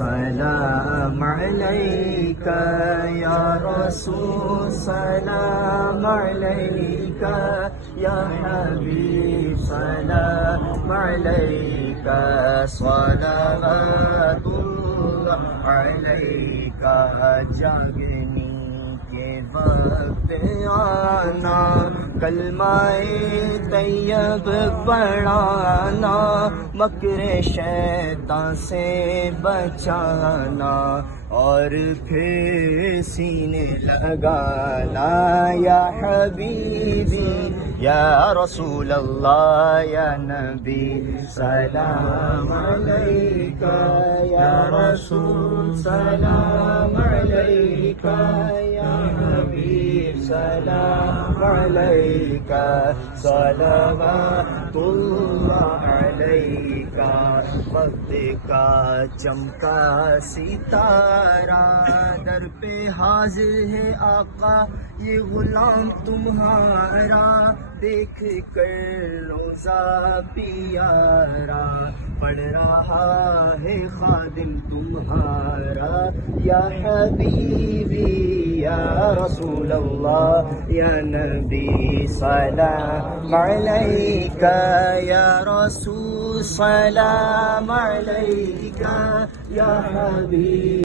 سلام علیک یا رسول سلام علیک یا حبیب سلام علیک صلوات اللہ علیک جاگنے کے وقت آنا کلمہ طیب پڑھانا مکر شیطان سے بچانا اور پھر سینے لگانا یا حبیبی یا رسول اللہ یا نبی سلام علیک یا رسول سلام علیک یا حبیب سلام علیک صلوات اللہ علیک وقت کا چمکا ستارہ در پہ حاضر ہے آقا یہ غلام تمہارا دیکھ کر روزہ پیارا پڑھ رہا ہے خادم تمہارا یا حبیبی یا رسول اللہ یا نبی سلام علیک یا رسول سلام علیک یا حبیب